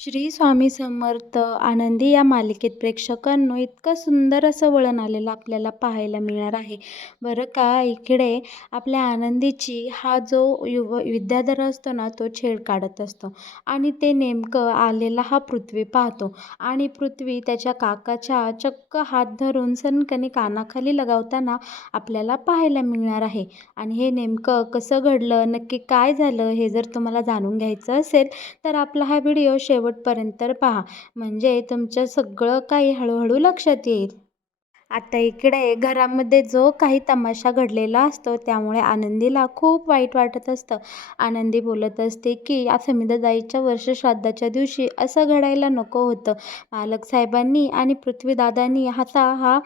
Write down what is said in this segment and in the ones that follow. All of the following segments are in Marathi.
श्री स्वामी समर्थ आनंदी या मालिकेत प्रेक्षकांनो इतकं सुंदर असं वळण आलेलं आपल्याला पाहायला मिळणार आहे. बरं का, इकडे आपल्या आनंदीची हा जो विद्याधर असतो ना, तो छेड काढत असतो आणि ते नेमकं आलेला हा पृथ्वी पाहतो आणि पृथ्वी त्याच्या काकाच्या चक्क हात धरून सनकणी कानाखाली लगावताना आपल्याला पाहायला मिळणार आहे. आणि हे नेमकं कसं घडलं, नक्की काय झालं, हे जर तुम्हाला जाणून घ्यायचं असेल तर आपला हा व्हिडिओ शेवटपर्यंत पहा, म्हणजे तुमचं सगळं काही हळूहळू लक्षात येईल. आता इकडे घरामध्ये जो काही तमाशा घडलेला असतो त्यामुळे आनंदीला खूप वाईट वाटत असतं. आनंदी बोलत असते की समिधाताईच्या वर्षश्राद्धाच्या दिवशी असं घडायला नको होतं. मालक साहेबांनी आणि पृथ्वीदादांनी हा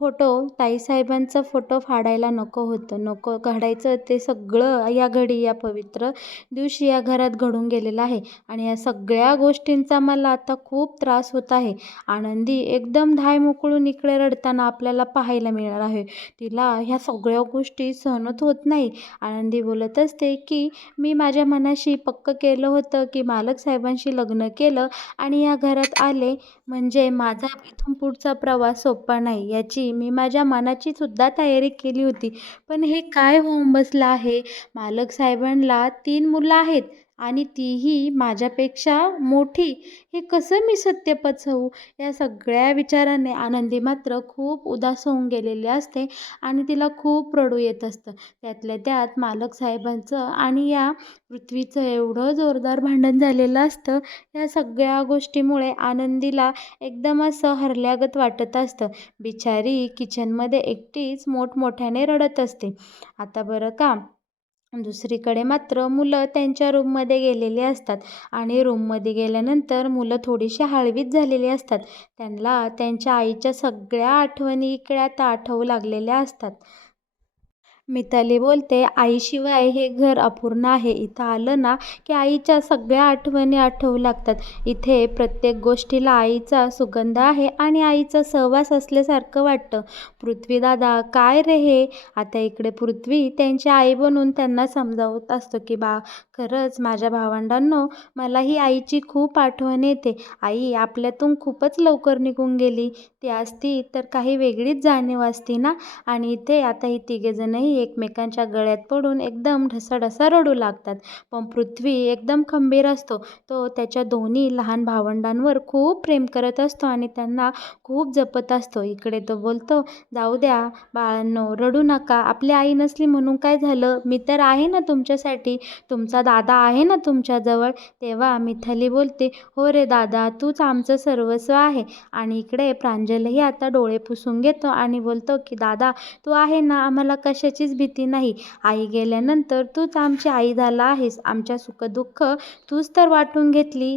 फोटो, ताईसाहेबांचा फोटो फाडायला नको होतं. नको घडायचं ते सगळं या घडी, या पवित्र दिवशी या घरात घडून गेलेलं आहे आणि या सगळ्या गोष्टींचा मला आता खूप त्रास होत आहे. आनंदी एकदम धाय मोकळून इकडे रडताना आपल्याला पाहायला मिळणार आहे. तिला ह्या सगळ्या गोष्टी सहनच होत नाही. आनंदी बोलत असते की मी माझ्या मनाशी पक्क केलं होतं की मालक साहेबांशी लग्न केलं आणि या घरात आले म्हणजे माझा इथून पुढचा प्रवास सोपा नाही, याची मी माझ्या मनाची सुद्धा तयारी केली होती. पण हे काय होऊन बसलं आहे? मालक साहेबांना 3 मुलं आहेत आणि तीही माझ्यापेक्षा मोठी. हे कसं मी सत्य पचवू? या सगळ्या विचाराने आनंदी मात्र खूप उदास होऊन गेलेली असते आणि तिला खूप रडू येत असतं. त्यातल्या त्यात मालक साहेबांचं आणि या पृथ्वीचं एवढं जोरदार भांडण झालेलं असतं. या सगळ्या गोष्टीमुळे आनंदीला एकदम असं हरल्यागत वाटत असतं. बिचारी किचनमध्ये एकटीच मोठमोठ्याने रडत असते. आता बरं का, दुसरीकडे मात्र मुलं त्यांच्या रूममध्ये गेलेली असतात आणि रूममध्ये गेल्यानंतर मुलं थोडीशी हळवीच झालेली असतात. त्यांना त्यांच्या आईच्या सगळ्या आठवणी इकडे आता आठवू लागलेल्या असतात. मिताली बोलते, आईशिवाय हे घर अपूर्ण आहे. इथं आलं ना की आईच्या सगळ्या आठवणी आठवू लागतात. इथे प्रत्येक गोष्टीला आईचा सुगंध आहे आणि आईचा सहवास असल्यासारखं वाटतं. पृथ्वीदादा, काय रे हे? आता इकडे पृथ्वी त्यांची आई बनून त्यांना समजावत असतो की खरंच माझ्या भावंडांनो, मला ही आईची खूप आठवण येते. आई आपल्यातून खूपच लवकर निघून गेली. ती असती तर काही वेगळीच जाणीव असती ना. आणि इथे आता ही तिघेजणही एकमेकांच्या गळ्यात पडून एकदम ढसाढसा रडू लागतात. पण पृथ्वी एकदम खंबीर असतो. तो त्याच्या दोन्ही लहान भावंडांवर खूप प्रेम करत असतो आणि त्यांना खूप जपत असतो. इकडे तो बोलतो, जाऊ द्या बाळांनो, रडू नका. आपली आई नसली म्हणून काय झालं? मी तर आहे ना तुमच्यासाठी. तुमचा दादा आहे ना तुमच्याजवळ. तेव्हा मिथाली बोलते, हो रे दादा, तूच आमचं सर्वस्व आहे. आणि इकडे प्रांजलही आता डोळे पुसून घेतो आणि बोलतो की दादा, तू आहे ना, आम्हाला कशाचीच भीती नाही. आई गेल्यानंतर तूच आमची आई झाला आहेस. आमच्या सुखदुःख तूच तर वाटून घेतली.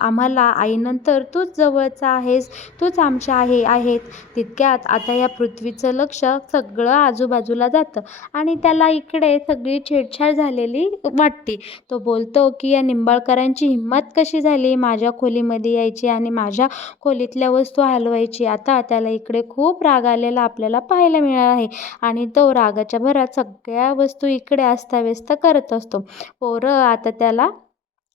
आम्हाला आईनंतर तूच जवळचा आहेस. तूच आमची आई आहेत. तितक्यात आता या पृथ्वीचं लक्ष सगळं आजूबाजूला जातं आणि त्याला इकडे सगळी छेडछाड झालेली वाटते. तो बोलतो की या निंबाळकरांची हिंमत कशी झाली माझ्या खोलीमध्ये यायची आणि माझ्या खोलीतल्या वस्तू हलवायची. आता त्याला इकडे खूप राग आलेला आपल्याला पाहायला मिळणार आहे आणि तो रागाच्या भरात सगळ्या वस्तू इकडे अस्ताव्यस्त करत असतो. पोरं आता त्याला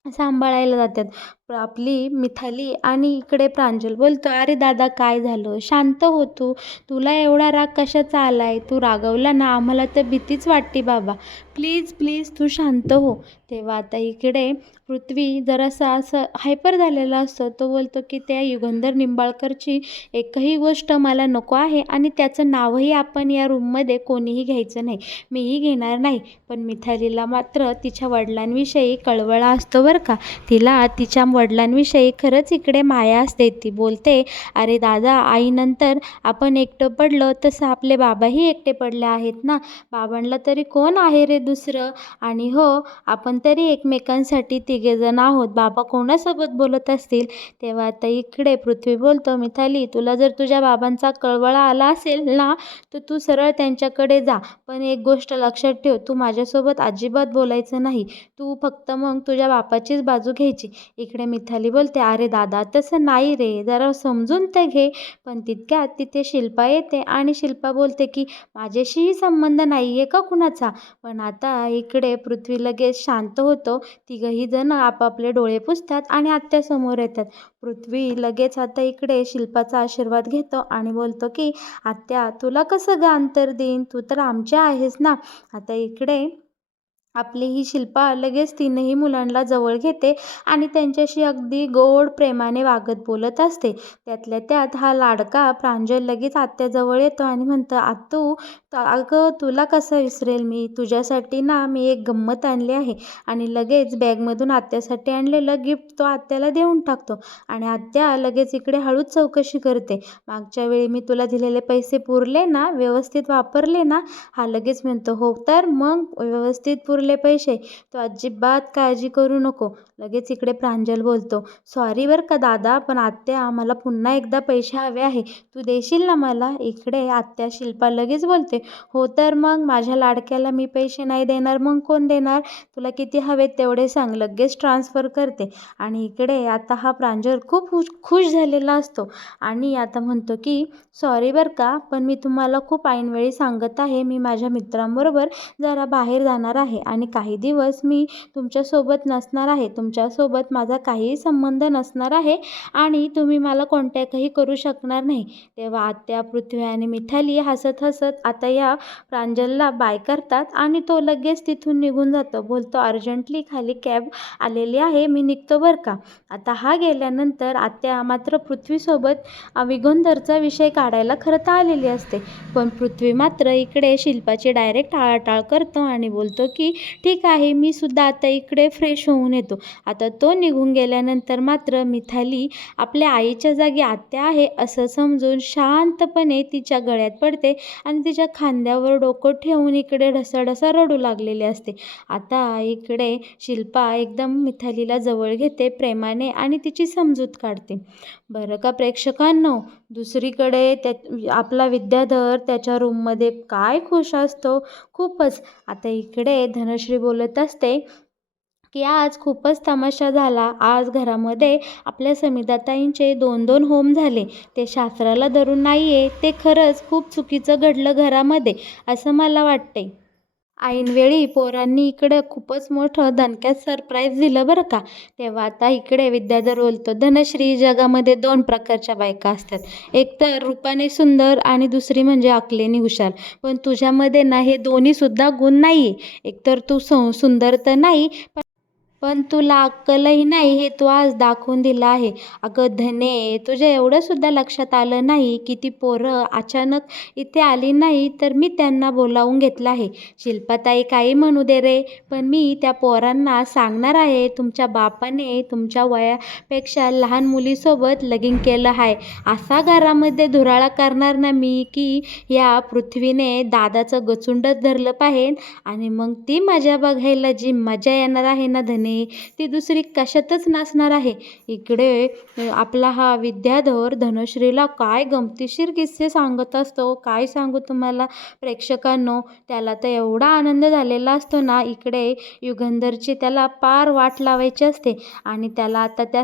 सांभाळायला जातात. आपली मिथाली आणि इकडे प्रांजल बोलतो, अरे दादा, काय झालं? शांत हो तू. तुला एवढा राग कशाचा आलाय? तू रागवला ना, आम्हाला तर भीतीच वाटते बाबा. प्लीज प्लीज तू शांत हो. तेव्हा आता इकडे पृथ्वी जरासा असं हायपर झालेला असतो. तो बोलतो की त्या युगंधर निंबाळकरची एकही गोष्ट मला नको आहे आणि त्याचं नावही आपण या रूममध्ये कोणीही घ्यायचं नाही. मीही घेणार नाही. पण मिथालीला मात्र तिच्या वडिलांविषयी कळवळा असतो बरं का. तिला तिच्या वडिलांविषयी खरंच इकडे माया असते. ती बोलते, अरे दादा, आईनंतर आपण एकटं पडलं तसं आपले बाबाही एकटे पडले आहेत ना. बाबांना तरी कोण आहे रे दुसरं? आणि हो, आपण तरी एकमेकांसाठी तिघेजण आहोत. बाबा कोणासोबत बोलत असतील? तेव्हा आता इकडे पृथ्वी बोलतो, मिथाली, तुला जर तुझ्या बाबांचा कळवळा आला असेल ना, तर तू सरळ त्यांच्याकडे जा. पण एक गोष्ट लक्षात ठेव, तू माझ्यासोबत अजिबात बोलायचं नाही. तू फक्त मग तुझ्या बापाचीच बाजू घ्यायची. इकडे इकडे मिथाली बोलते, अरे दादा तसं नाही रे, जरा समजून तर घे. पण तितक्यात तिथे शिल्पा येते आणि शिल्पा बोलते की माझ्याशीही संबंध नाही आहे का कुणाचा. पण आता इकडे पृथ्वी लगेच शांत होतो. तिघही जण आपापले डोळे पुसतात आणि आत्यासमोर येतात. पृथ्वी लगेच आता इकडे शिल्पाचा आशीर्वाद घेतो आणि बोलतो की आत्या तुला कसं ग अंतर देईन, तू तर आमच्या आहेस ना. आता इकडे आपली ही शिल्पा लगेच तीनही मुलांना जवळ घेते आणि त्यांच्याशी अगदी गोड प्रेमाने वागत बोलत असते. त्यातल्या त्यात हा लाडका प्रांजल लगेच आत्याजवळ येतो आणि म्हणतं, आत्तू अगं तुला कसं विसरेल मी, तुझ्यासाठी ना मी एक गंमत आणली आहे. आणि लगेच बॅगमधून आत्यासाठी आणलेलं गिफ्ट तो आत्याला देऊन टाकतो. आणि आत्या लगेच इकडे हळूच चौकशी करते, मागच्या वेळी मी तुला दिलेले पैसे पुरले ना, व्यवस्थित वापरले ना. हा लगेच म्हणतो, हो तर मग व्यवस्थित पुरले पैसे, तू अजिबात काळजी करू नको. लगेच इकडे प्रांजल बोलतो, सॉरी बरं का दादा, पण आत्या मला पुन्हा एकदा पैसे हवे आहे, तू देशील ना मला. इकडे आत्या शिल्पा लगेच बोलते, हो तर मग माझ्या लाडक्याला मी पैसे नाही देणार मग कोण देणार, तुला किती हवेत तेवढे सांग, लगेच ट्रान्सफर करते. आणि इकडे आता हा प्रांजल खूप खुश झालेला असतो आणि आता म्हणतो की सॉरी बरं का, पण मी तुम्हाला खूप ऐनवेळी सांगत आहे, मी माझ्या मित्रांबरोबर जरा बाहेर जाणार आहे आणि काही दिवस मी तुमच्यासोबत नसणार आहे, तुमच्यासोबत माझा काहीही संबंध नसणार आहे आणि तुम्ही मला कॉन्टॅक्टही करू शकणार नाही. तेव्हा आत्या, पृथ्वी आणि मिथाली हसत हसत आता या प्रांजलला बाय करतात आणि तो लगेच तिथून निघून जातो. बोलतो, अर्जंटली खाली कॅब आलेली आहे, मी निघतो बरं का. आता हा गेल्यानंतर आत्या मात्र पृथ्वीसोबत विगोंदरचा विषय काढायला खरं तर आलेली असते. पण पृथ्वी मात्र इकडे शिल्पाची डायरेक्ट टाळाटाळ करतो आणि बोलतो की ठीक आहे, मी सुद्धा आता इकडे फ्रेश होऊन येतो. आता तो निघून गेल्यानंतर मात्र मिथाली आपल्या आईच्या जागी आत्या आहे असं समजून शांतपणे तिच्या गळ्यात पडते आणि तिच्या खांद्यावर डोकं ठेवून इकडे ढसाढसा रडू लागलेली असते. आता इकडे शिल्पा एकदम मिथालीला जवळ घेते प्रेमाने आणि तिची समजूत काढते. बरं का प्रेक्षकांनो, दुसरीकडे आपला विद्याधर त्याच्या रूममध्ये काय खुश असतो, खूपच. आता इकडे धनश्री बोलत असते की आज खूपच तमाशा झाला, आज घरामध्ये आपल्या समिधाताईंचे 2-2 होम झाले, ते शास्त्राला धरून नाही आहे, ते खरंच खूप चुकीचं घडलं घरामध्ये असं मला वाटतंय. ऐनवेळी पोरांनी इकडे खूपच मोठं दणक्यात सरप्राईज दिलं बरं का. तेव्हा आता इकडे विद्याधर बोलतो, धनश्री जगामध्ये 2 प्रकारच्या बायका असतात, एक तर रूपाने सुंदर आणि दुसरी म्हणजे अकलेने हुशार. पण तुझ्यामध्ये ना हे दोन्हीसुद्धा गुण नाही आहे. एकतर तू सुंदर तर नाही, पण तुला अक्कलही नाही हे तू आज दाखवून दिलं आहे. अगं धने, तुझ्या एवढंसुद्धा लक्षात आलं नाही की ती पोरं अचानक इथे आली नाही तर मी त्यांना बोलावून घेतलं आहे. शिल्पाताई काही म्हणू दे रे, पण मी त्या पोरांना सांगणार आहे तुमच्या बापाने तुमच्या वयापेक्षा लहान मुलीसोबत लगीन केलं आहे. असा घरामध्ये धुराळा करणार ना मी की या पृथ्वीने दादाचं गचुंडच धरलं पाहिजे आणि मग ती मजा बघायला जी मजा येणार आहे ना धने, ती दुसरी कशातच नसणार आहे. इकडे आपला हा विद्याधर धनश्रीला काय गमतीशीर किस्से सांगत असतो, काय सांगू तुम्हाला प्रेक्षकांनो. त्याला तर एवढा आनंद झालेला असतो ना, इकडे युगंधरची त्याला पार वाट लावायची असते आणि त्याला आता त्या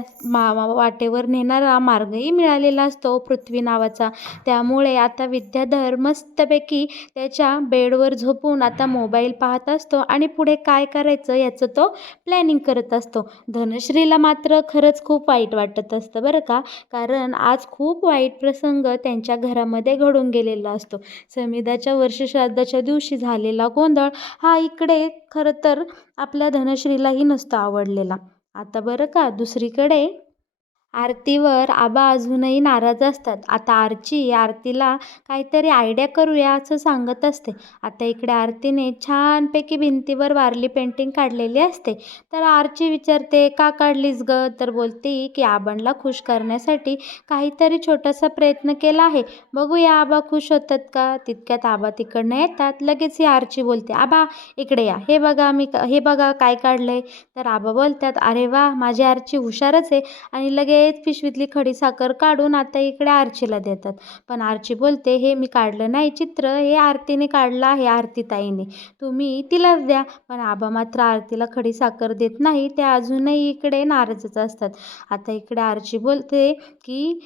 वाटेवर नेणारा मार्गही मिळालेला असतो पृथ्वी नावाचा. त्यामुळे आता विद्याधर मस्तपैकी त्याच्या बेडवर झोपून आता मोबाईल पाहत असतो आणि पुढे काय करायचं याचं तो प्लॅनिंग करत असतो. धनश्रीला मात्र खरंच खूप वाईट वाटत असतं बरं का, कारण आज खूप वाईट प्रसंग त्यांच्या घरामध्ये घडून गेलेला असतो. समिधाच्या वर्षश्राद्धाच्या दिवशी झालेला गोंधळ हा इकडे खरं तर आपल्या धनश्रीलाही नसतो आवडलेला. आता बरं का दुसरीकडे आरतीवर आबा अजूनही नाराज असतात. आता आरतीला काहीतरी आयडिया करूया असं सांगत असते. आता इकडे आरतीने छानपैकी भिंतीवर वारली पेंटिंग काढलेली असते. तर आरची विचारते, का काढलीस ग? तर बोलते की आबांना खुश करण्यासाठी काहीतरी छोटासा प्रयत्न केला आहे, बघूया आबा खुश होतात का. तितक्यात आबा तिकडनं येतात. लगेच ही आरची बोलते, आबा इकडे या, हे बघा काय काढलंय. तर आबा बोलतात, अरे वा माझी आरची हुशारच आहे. आणि लगे लगेच पिशवीतली खडीसाखर काढून आता इकडे आरचीला देतात. पण आरची बोलते, हे मी काढलं नाही चित्र, हे आरतीने काढलं आहे, आरतीताईने, तुम्ही तिलाच द्या. पण आबा मात्र आरतीला खडीसाखर देत नाही. ते अजूनही इकडे नाराजच असतात. आता इकडे आरची बोलते की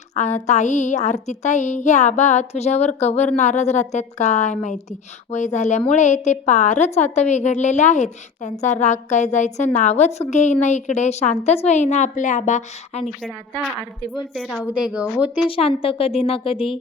ताई, आरतीताई, हे आबा तुझ्यावर कवर नाराज राहतात काय माहिती. वय झाल्यामुळे ते फारच आता बिघडलेले आहेत. त्यांचा राग काय जायचं नावच घेईना, इकडे शांतच होईना आपले आबा. आणि इकडे आता आरती बोलते, राहू दे ग, होतील शांत कधी ना कधी.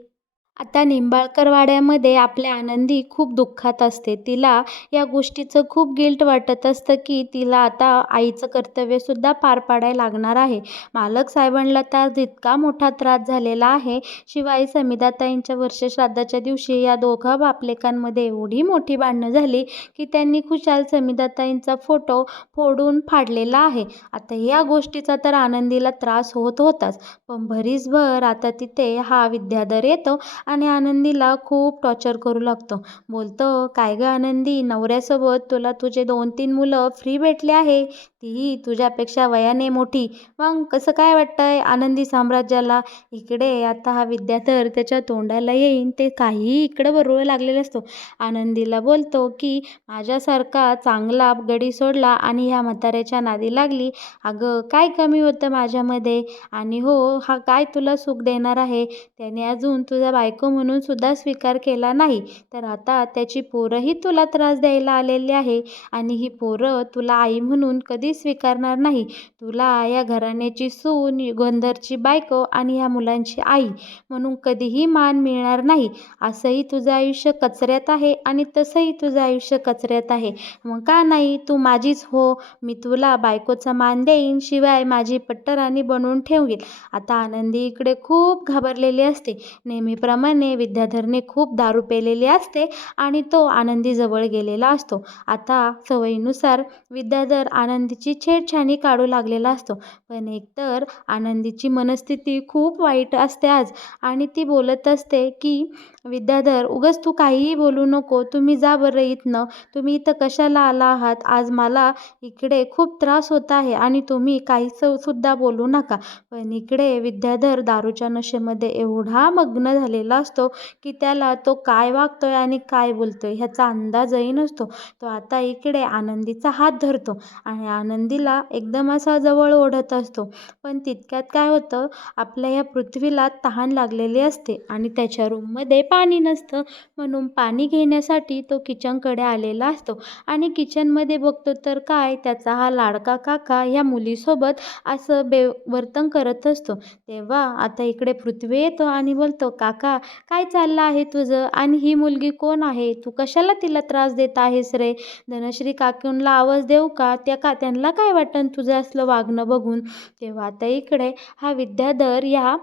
आता निंबाळकर वाड्यामध्ये आपल्या आनंदी खूप दुःखात असते. तिला या गोष्टीचं खूप गिल्ट वाटत असतं की तिला आता आईचं कर्तव्यसुद्धा पार पाडायला लागणार आहे. मालक साहेबांना तर इतका मोठा त्रास झालेला आहे. शिवाय समिधाताईंच्या वर्षश्राद्धाच्या दिवशी या दोघा बापलेकांमध्ये एवढी मोठी भांडणं झाली की त्यांनी खुशाल समिधाताईंचा फोटो फोडून फाडलेला आहे. आता या गोष्टीचा तर आनंदीला त्रास होत होताच. पण भरीसभर आता तिथे हा विद्याधर येतो आणि आनंदीला खूप टॉर्चर करू लागतो. बोलतो, काय गं आनंदी, नवऱ्यासोबत तुला तुझे 2-3 मुलं फ्री भेटले आहे, तीही तुझ्यापेक्षा वयाने मोठी. मग कसं काय वाटतंय आनंदी साम्राज्याला? इकडे आता हा विद्याधर त्याच्या तोंडाला येईन ते काहीही इकडे बरोबर लागलेला असतो. आनंदीला बोलतो की माझ्यासारखा चांगला गडी सोडला आणि ह्या म्हाताऱ्याच्या नादी लागली. अगं काय कमी होतं माझ्यामध्ये? आणि हो, हा काय तुला सुख देणार आहे? त्याने अजून तुझा बायको म्हणून सुद्धा स्वीकार केला नाही, तर आता त्याची पोरंही तुला त्रास द्यायला आलेली आहे. आणि ही पोरं तुला आई म्हणून कधी स्वीकारणार नाही. तुला या घराण्याची सून, गोंधरची बायको आणि ह्या मुलांची आई म्हणून कधीही मान मिळणार नाही. असंही तुझं आयुष्य कचऱ्यात आहे आणि तसंही तुझं आयुष्य कचऱ्यात आहे. मग का नाही, तू माझीच हो, मी तुला बायकोचा मान देईन, शिवाय माझी पट्टराणी बनवून ठेवील. आता आनंदी इकडे खूप घाबरलेली असते. नेहमीप्रमाणे विद्याधरने खूप दारू पेलेली असते आणि तो आनंदीजवळ गेलेला असतो. आता सवयीनुसार विद्याधर आनंदीची छेडछाणी काढू लागलेला असतो. पण एकतर आनंदीची मनस्थिती खूप वाईट असते आज, आणि ती बोलत असते की विद्याधर, उगाच तू काहीही बोलू नको, तुम्ही जा बरं इथनं, तुम्ही इथं कशाला आला आहात? आज मला इकडे खूप त्रास होत आहे आणि तुम्ही काहीच सुद्धा बोलू नका. पण इकडे विद्याधर दारूच्या नशेमध्ये एवढा मग्न झालेला असतो की त्याला तो काय वागतोय आणि काय बोलतोय ह्याचा अंदाजही नसतो. तो आता इकडे आनंदीचा हात धरतो आणि आनंदीला एकदम असा जवळ ओढत असतो. पण तितक्यात काय होतं, आपल्या या पृथ्वीला तहान लागलेली असते आणि त्याच्या रूममध्ये पाणी नसतं. म्हणून पाणी घेण्यासाठी तो किचनकडे आलेला असतो आणि किचनमध्ये बघतो तर काय, त्याचा हा लाडका काका ह्या मुलीसोबत असं वर्तन करत असतो. तेव्हा आता इकडे पृथ्वी येतो आणि बोलतो, काका काय चाललं आहे तुझं? आणि ही मुलगी कोण आहे? तू कशाला तिला त्रास देत आहेस रे? धनश्री काकूंना आवाज देऊ का? त्यांना काय वाटन तुझं असलं वागणं बघून? तेव्हा आता इकडे हा विद्याधर या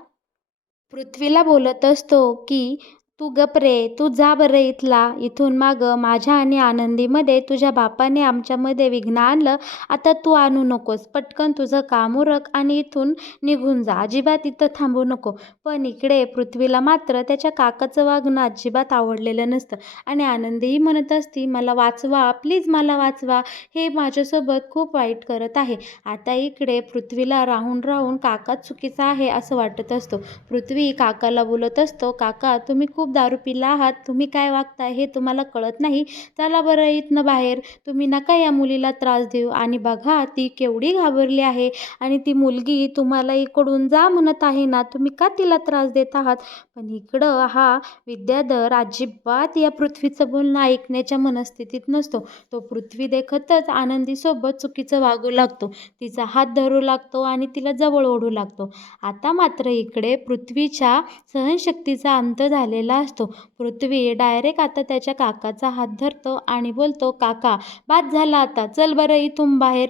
पृथ्वीला बोलत असतो की तू गप रे, तू जा बरं इथला, इथून मागं माझ्या आणि आनंदीमध्ये तुझ्या बापाने आमच्यामध्ये विघ्न आणलं, आता तू आणू नकोस. पटकन तुझं काम उरक आणि इथून निघून जा, अजिबात इथं थांबू नको. पण इकडे पृथ्वीला मात्र त्याच्या काकाचं वागणं अजिबात आवडलेलं नसतं आणि आनंदीही म्हणत असती, मला वाचवा प्लीज, मला वाचवा, हे माझ्यासोबत खूप वाईट करत आहे. आता इकडे पृथ्वीला राहून राहून काका चुकीचा आहे असं वाटत असतो. पृथ्वी काकाला बोलत असतो, काका तुम्ही खूप दारू पिला आहात, तुम्ही काय वागताय हे तुम्हाला कळत नाही, चला बरं इथनं बाहेर, तुम्ही नका या मुलीला त्रास देऊ. आणि बघा ती केवढी घाबरली आहे आणि ती मुलगी तुम्हाला इकडून जा म्हणत आहे ना, तुम्ही का तिला त्रास देत आहात? पण इकडं हा विद्याधर अजिबात या पृथ्वीचं बोलणं ऐकण्याच्या मनस्थितीत नसतो. तो पृथ्वी देखतच आनंदीसोबत चुकीचं वागू लागतो, तिचा हात धरू लागतो आणि तिला जवळ ओढू लागतो. आता मात्र इकडे पृथ्वीच्या सहनशक्तीचा अंत झालेला असतो. पृथ्वी डायरेक्ट आता त्याच्या काकाचा हात धरतो आणि बोलतो, काका बाद झाला आता, चल बरं इथून बाहेर.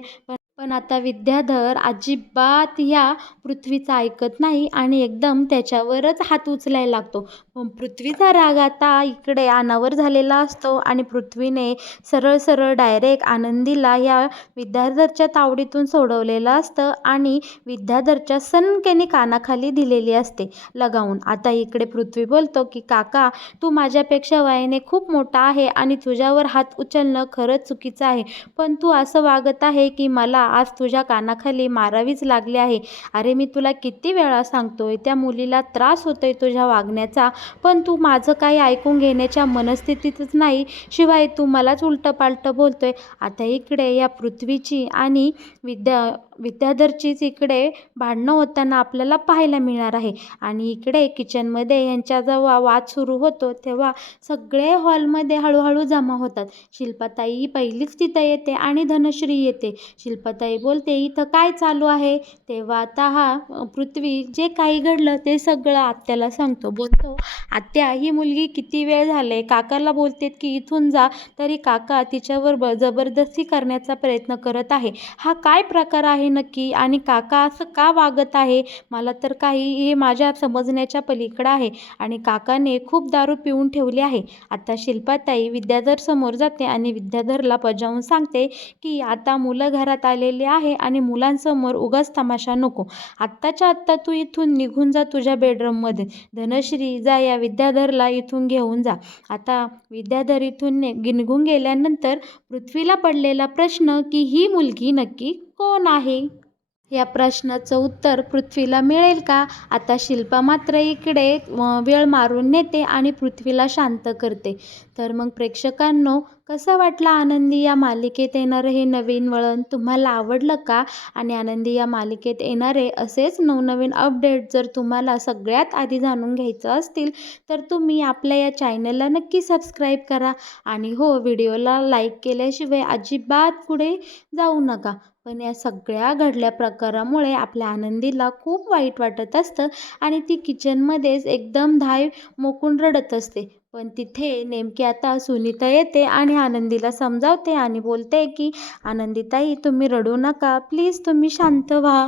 पण आता विद्याधर अजिबात ह्या पृथ्वीचं ऐकत नाही आणि एकदम त्याच्यावरच हात उचलायला लागतो. पण पृथ्वीचा राग आता इकडे अनावर झालेला असतो आणि पृथ्वीने सरळ सरळ डायरेक्ट आनंदीला या विद्याधरच्या तावडीतून सोडवलेलं असतं आणि विद्याधरच्या सनकेने कानाखाली दिलेली असते लगावून. आता इकडे पृथ्वी बोलतो की काका तू माझ्यापेक्षा वयाने खूप मोठा आहे आणि तुझ्यावर हात उचलणं खरंच चुकीचं आहे, पण तू असं वागत आहे की मला आज तुझ्या कानाखाली मारावीच लागली आहे. अरे मी तुला किती वेळा सांगतोय, त्या मुलीला त्रास होतोय तुझ्या वागण्याचा, पण तू माझं काही ऐकून घेण्याच्या मनस्थितीतच नाही. शिवाय तू मलाच उलटंपालटं बोलतोय. आता इकडे या पृथ्वीची आणि विद्याधरचीच इकडे भांडणं होताना आपल्याला पाहायला मिळणार आहे. आणि इकडे किचनमध्ये यांच्या जेव्हा वाद सुरू होतो तेव्हा सगळे हॉलमध्ये हळूहळू जमा होतात. शिल्पाताई पहिलीच तिथं येते आणि धनश्री येते. शिल्पाताई बोलते, इथं काय चालू आहे? तेव्हा आता हा पृथ्वी जे काही घडलं ते सगळं आत्याला सांगतो. बोलतो, आत्या ही मुलगी किती वेळ झाले काकाला बोलतेत की इथून जा, तरी काका तिच्यावर जबरदस्ती करण्याचा प्रयत्न करत आहे. हा काय प्रकार आहे नक्की? आणि काका असं का वागत आहे? मला तर काही हे माझ्या समजण्याच्या पलीकडं आहे. आणि काकाने खूप दारू पिऊन ठेवली आहे. आता शिल्पाताई विद्याधर समोर जाते आणि विद्याधरला बजावून सांगते की आता मुलं घरात आलेली आहे आणि मुलांसमोर उगाच तमाशा नको. आत्ताच्या आत्ता तू इथून निघून जा तुझ्या बेडरूममध्ये. धनश्री जा या विद्याधरला इथून घेऊन जा. आता विद्याधर इथून निघून गेल्यानंतर पृथ्वीला पडलेला प्रश्न की ही मुलगी नक्की कोण आहे? या प्रश्नाचं उत्तर पृथ्वीला मिळेल का? आता शिल्पा मात्र इकडे वेळ मारून नेते आणि पृथ्वीला शांत करते. तर मग प्रेक्षकांनो, कसं वाटलं आनंदी या मालिकेत येणारं हे नवीन वळण? तुम्हाला आवडलं का? आणि आनंदी या मालिकेत येणारे असेच नवनवीन अपडेट जर तुम्हाला सगळ्यात आधी जाणून घ्यायचं असतील तर तुम्ही आपल्या या चॅनलला नक्की सबस्क्राईब करा. आणि हो, व्हिडिओला लाईक केल्याशिवाय अजिबात पुढे जाऊ नका. पण या सगळ्या घडल्या प्रकारामुळे आपल्या आनंदीला खूप वाईट वाटत असतं आणि ती किचनमध्येच एकदम धाय मोकून रडत असते. पण तिथे नेमकी आता सुनीता येते आणि आनंदीला समजावते आणि बोलते की आनंदीताई तुम्ही रडू नका, प्लीज तुम्ही शांत व्हा.